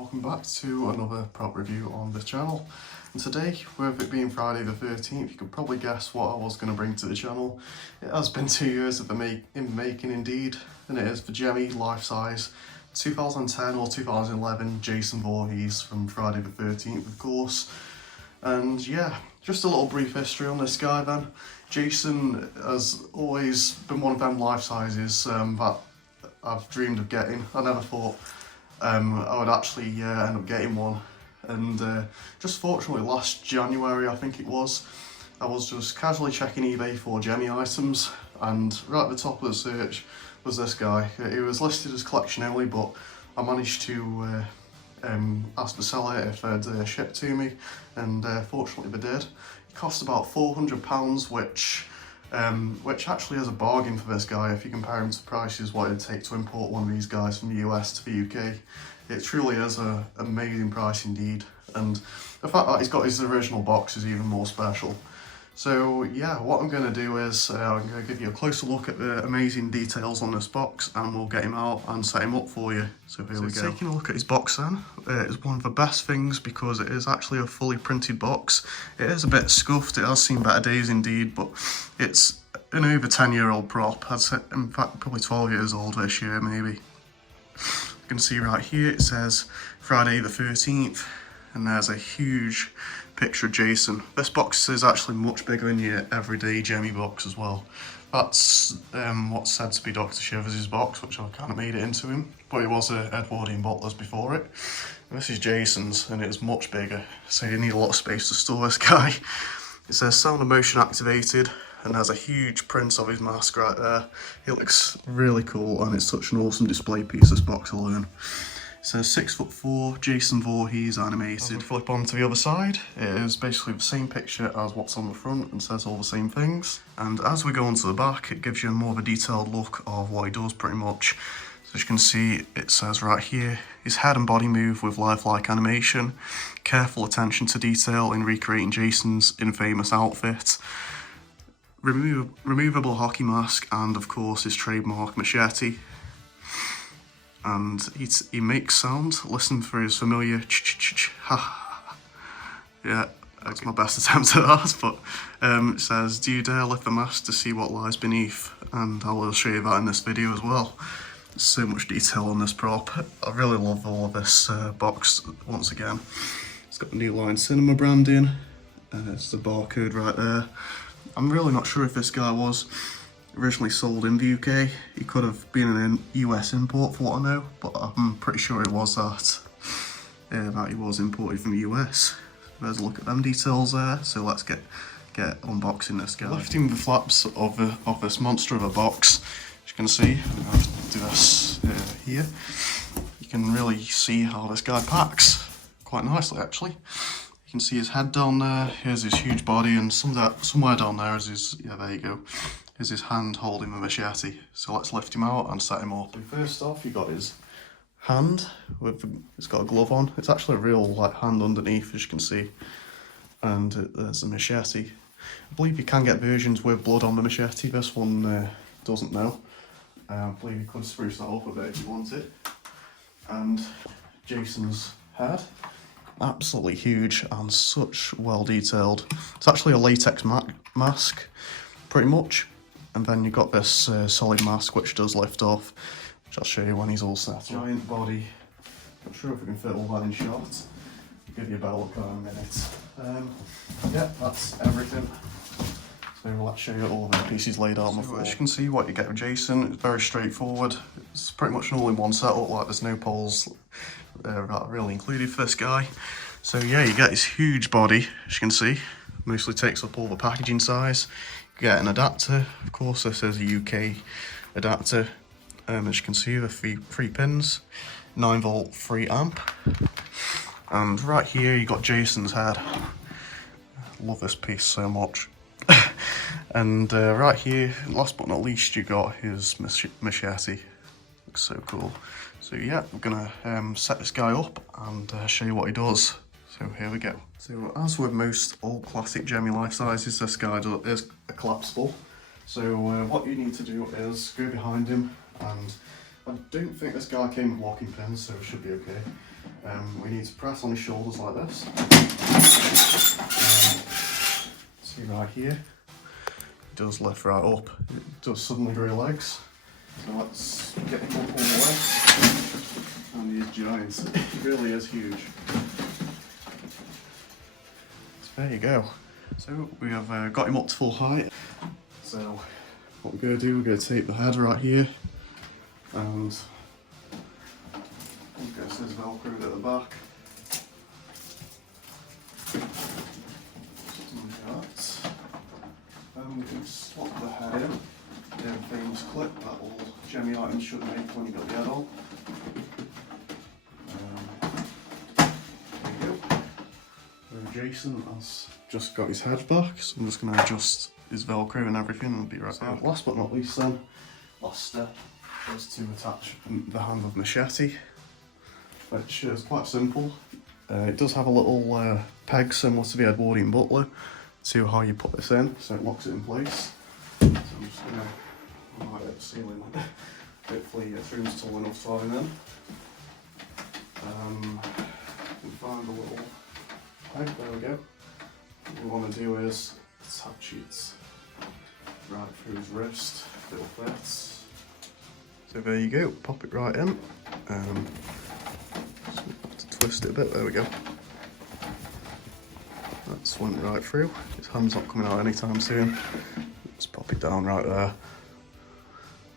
welcome back to another prop review on this channel. And today, with it being Friday the 13th, you could probably guess what I was going to bring to the channel. It has been 2 years in making indeed, and it is for Gemmy life size 2010 or 2011 Jason Voorhees from Friday the 13th, of course. And yeah, just a little brief history on this guy then. Jason has always been one of them life sizes that I've dreamed of getting. I never thought I would actually end up getting one, and just fortunately last January, I think it was, I was just casually checking eBay for Gemmy items, and right at the top of the search was this guy. It was listed as collection only, but I managed to ask the seller if they'd ship to me, and fortunately they did. It cost about £400, which actually is a bargain for this guy if you compare him to prices what it'd take to import one of these guys from the US to the UK. It truly is an amazing price indeed, and the fact that he's got his original box is even more special. So yeah, what I'm going to do is I'm going to give you a closer look at the amazing details on this box, and we'll get him out and set him up for you. So here we go. Taking a look at his box then, is one of the best things because it is actually a fully printed box. It is a bit scuffed, it has seen better days indeed, but it's an over 10-year-old prop. I'd say, in fact, probably 12 years old this year maybe. You can see right here it says Friday the 13th, and there's a huge picture of Jason. This box is actually much bigger than your everyday Gemmy box as well. That's what's said to be Dr. Shivers' box, which I've kind of made it into him, but it was a Edwardian Butler's before it. And this is Jason's, and it is much bigger, so you need a lot of space to store this guy. It says sound and motion activated, and there's a huge print of his mask right there. It looks really cool, and it's such an awesome display piece, this box alone. It says 6'4", Jason Voorhees animated. As we flip on to the other side, it is basically the same picture as what's on the front and says all the same things. And as we go onto the back, it gives you more of a detailed look of what he does pretty much. So as you can see, it says right here, his head and body move with lifelike animation, careful attention to detail in recreating Jason's infamous outfit, removable hockey mask, and of course his trademark machete. And he makes sound. Listen for his familiar ha. Yeah, that's my best attempt at that, but it says, do you dare lift the mask to see what lies beneath? And I will show you that in this video as well. There's so much detail on this prop. I really love all of this box once again. It's got the New Line Cinema branding, it's the barcode right there. I'm really not sure if this guy was originally sold in the UK. He could have been an US import for what I know, but I'm pretty sure it was that he was imported from the US. There's a look at them details there, so let's get unboxing this guy. Lifting the flaps of this monster of a box, as you can see, I'm going to do this here. You can really see how this guy packs quite nicely actually. You can see his head down there, here's his huge body, and somewhere down there is his, yeah, there you go, is his hand holding the machete. So let's lift him out and set him up. So first off, you got his hand, it's got a glove on. It's actually a real hand underneath, as you can see, and there's the machete. I believe you can get versions with blood on the machete. This one doesn't know. I believe you could spruce that up a bit if you wanted. And Jason's head. Absolutely huge and such well detailed. It's actually a latex mask, pretty much. And then you've got this solid mask which does lift off, which I'll show you when he's all set. Giant body. Not sure if we can fit all that in shot. I'll give you a better look at it in a minute. Yeah, that's everything. So let's show you all of the pieces laid out on the floor. As you can see, what you get with Jason, it's very straightforward. It's pretty much an all-in-one setup, like there's no poles really included for this guy. So yeah, you get his huge body, as you can see, mostly takes up all the packaging size. You get an adapter, of course this is a UK adapter, as you can see the three pins, 9V 3 amp, and right here you got Jason's head. Love this piece so much. And right here, last but not least, you got his machete. Looks so cool. So yeah, we're gonna set this guy up and show you what he does. So here we go. So as with most old classic Gemmy life sizes, this guy is collapsible. So what you need to do is go behind him, and I don't think this guy came with locking pins, so it should be okay. we need to press on his shoulders like this. See right here, he does lift right up. It does suddenly grow legs. So let's get him up all the way. And he is giant. He really is huge. So there you go. So we have got him up to full height. So what we're going to do, we're going to take the head right here and I guess there's Velcro at the back. Something like that. And we can slot the head in. The famous clip that all Gemmy items should make when you got the head on. There you go. So Jason has just got his head back, so I'm just going to adjust his Velcro and everything and I'll be right back. Last but not least then, last step is to attach the hand of machete, which is quite simple. It does have a little peg similar to the Edwardian butler to how you put this in, so it locks it in place. So I'm just going to light up the ceiling. Hopefully it rooms tall enough to line in. You can find a little peg, there we go. What we want to do is attach it right through his wrist, it'll fit. So there you go, pop it right in. Just have to twist it a bit, there we go. That's went right through. His hand's not coming out anytime soon. Let's pop it down right there.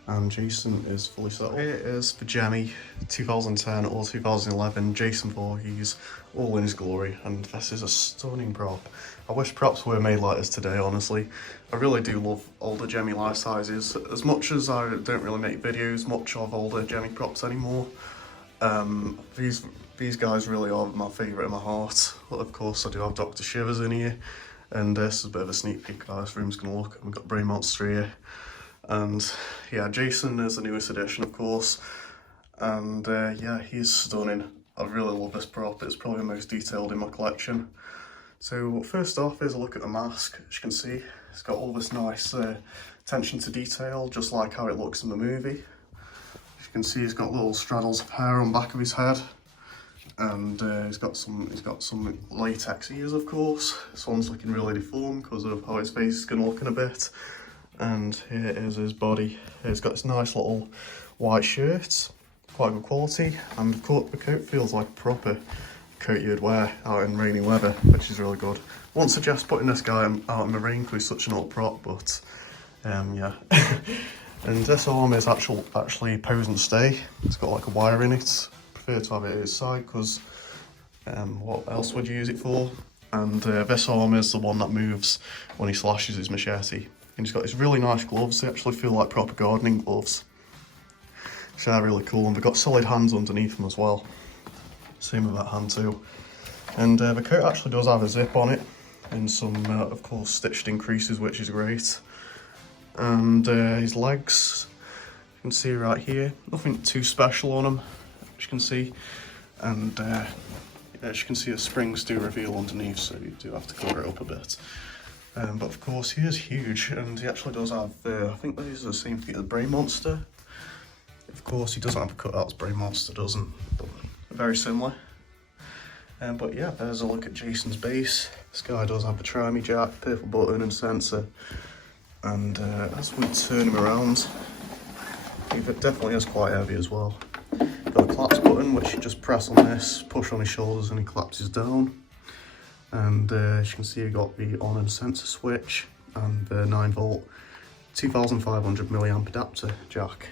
And Jason is fully settled. Here it is for Gemmy, 2010 or 2011, Jason Voorhees, all in his glory, and this is a stunning prop. I wish props were made like this today, honestly. I really do love older Gemmy life sizes. As much as I don't really make videos much of older Gemmy props anymore, these guys really are my favourite in my heart. But of course I do have Dr. Shivers in here, and this is a bit of a sneak peek of how this room's going to look. We've got Brain Monster here. And yeah, Jason is the newest addition, of course, and yeah, he's stunning. I really love this prop. It's probably the most detailed in my collection. So first off, here's a look at the mask. As you can see, it's got all this nice attention to detail, just like how it looks in the movie. As you can see, he's got little straddles of hair on the back of his head, and he's got some latex ears, of course. This one's looking really deformed because of how his face is going to look in a bit. And here is his body. He's got this nice little white shirt, quite good quality, and the coat feels like a proper coat you'd wear out in rainy weather, which is really good. I won't suggest putting this guy out in the rain because he's such an old prop, but yeah. And this arm is actually pose and stay. It's got like a wire in it. I prefer to have it at its side because what else would you use it for? And this arm is the one that moves when he slashes his machete. And he's got these really nice gloves. They actually feel like proper gardening gloves. So they're really cool, and they've got solid hands underneath them as well. Same with that hand too. And the coat actually does have a zip on it, and some, of course, stitched in creases, which is great. And his legs, you can see right here, nothing too special on them, as you can see. And as you can see, the springs do reveal underneath, so you do have to cover it up a bit. But of course he is huge, and he actually does have, I think these are the same feet as the Brain Monster. Of course he doesn't have a cutout as Brain Monster doesn't, but very similar. But yeah, there's a look at Jason's base. This guy does have a try-me jack, purple button and sensor. And as we turn him around, he definitely is quite heavy as well. Got a collapse button, which you just press on this, push on his shoulders and he collapses down. And as you can see, you've got the on and sensor switch and the 9-volt 2500 milliamp adapter jack.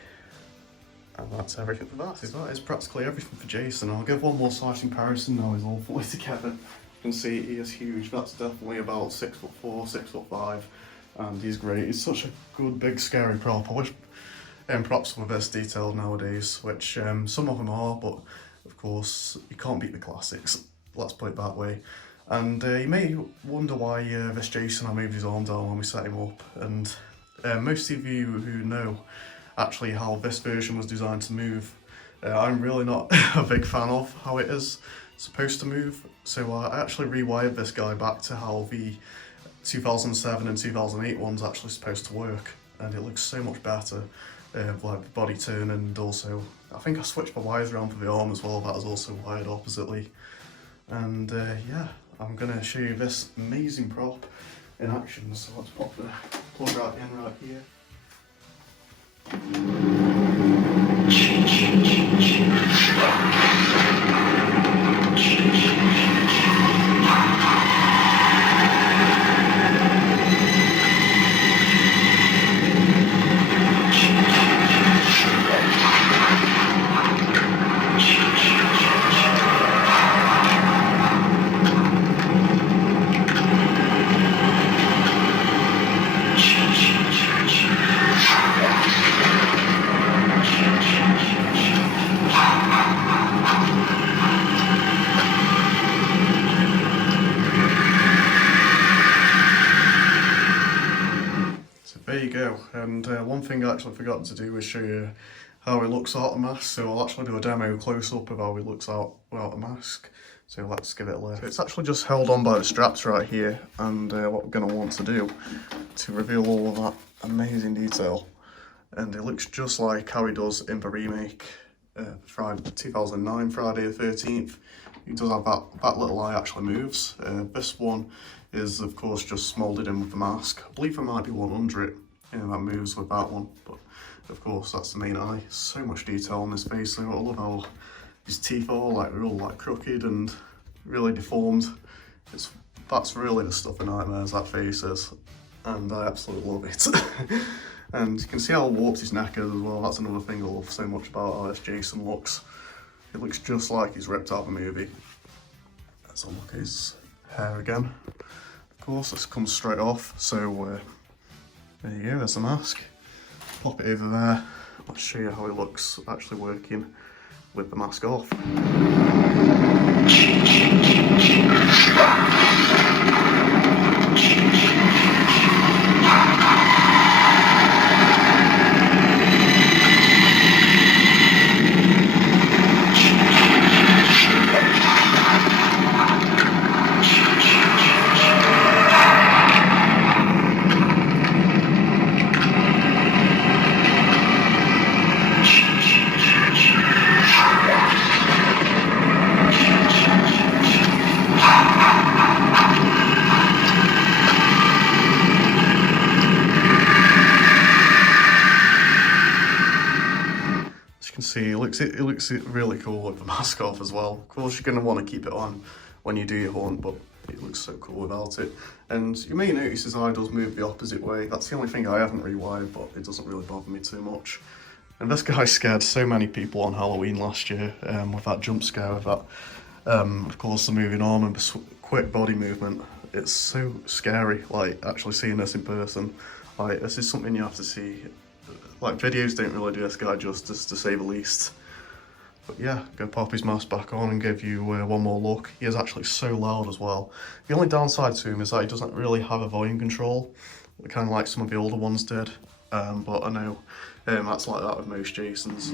And that's everything for that. So that is practically everything for Jason. I'll give one more size comparison now he's all fully together. You can see he is huge. That's definitely about 6'4", 6'5", and he's great. He's such a good, big, scary prop. I wish props were this detailed nowadays, which some of them are, but of course you can't beat the classics. Let's put it that way. And you may wonder why this Jason, I moved his arm down when we set him up, and most of you who know actually how this version was designed to move, I'm really not a big fan of how it is supposed to move, so I actually rewired this guy back to how the 2007 and 2008 one's actually supposed to work, and it looks so much better. like the body turn, and also I think I switched my wires around for the arm as well. That is also wired oppositely. And yeah, I'm gonna show you this amazing prop in action. So let's pop the plug right in right here. There you go, and one thing I actually forgot to do was show you how it looks out the mask, so I'll actually do a demo close-up of how it looks out without the mask, so let's give it a look. So it's actually just held on by the straps right here, and what we're going to want to do to reveal all of that amazing detail, and it looks just like how he does in the remake, Friday 2009, Friday the 13th. He does have that little eye actually moves. This one is of course just moulded in with the mask. I believe there might be one under it, that moves with that one, but of course that's the main eye. So much detail on his face. So I love how his teeth are they're all crooked and really deformed. That's really the stuff of nightmares, that face is, and I absolutely love it. And you can see how warped his neck is as well. That's another thing I love so much about how this Jason looks. It looks just like he's ripped out of a movie. Let's have a look at his hair again. Of course, this comes straight off, so there you go, there's the mask. Pop it over there. Let's show you how it looks actually working with the mask off. See, it looks really cool with the mask off as well. Of course, you're going to want to keep it on when you do your hunt, but it looks so cool without it. And you may notice his eye does move the opposite way. That's the only thing I haven't rewired, but it doesn't really bother me too much. And this guy scared so many people on Halloween last year with that jump scare, with that, of course, the moving arm and the quick body movement. It's so scary, actually seeing this in person. This is something you have to see. Videos don't really do this guy justice, to say the least. But yeah, gonna pop his mask back on and give you one more look. He is actually so loud as well. The only downside to him is that he doesn't really have a volume control, kind of like some of the older ones did. But I know that's like that with most Jasons.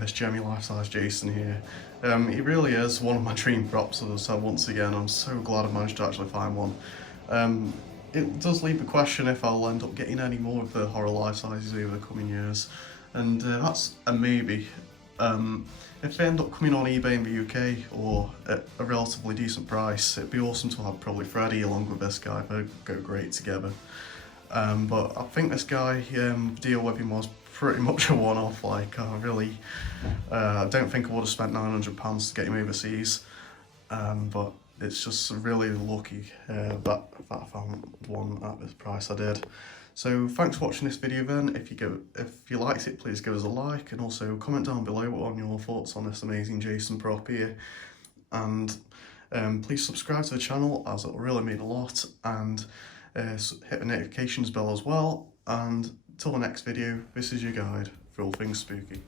This Gemmy life-size Jason here. He really is one of my dream props, as I said once again. I'm so glad I managed to actually find one. It does leave the question if I'll end up getting any more of the horror life-sizes over the coming years, and that's a maybe. If they end up coming on eBay in the UK or at a relatively decent price, it'd be awesome to have probably Freddy along with this guy. They'd go great together. But I think this guy, deal with him was pretty much a one-off. I don't think I would have spent £900 to get him overseas. But it's just really lucky that I found one at this price I did. So thanks for watching this video then. If you liked it, please give us a like, and also comment down below on your thoughts on this amazing Jason prop here. And please subscribe to the channel, as it will really mean a lot, and hit the notifications bell as well. And till the next video, this is your guide for all things spooky.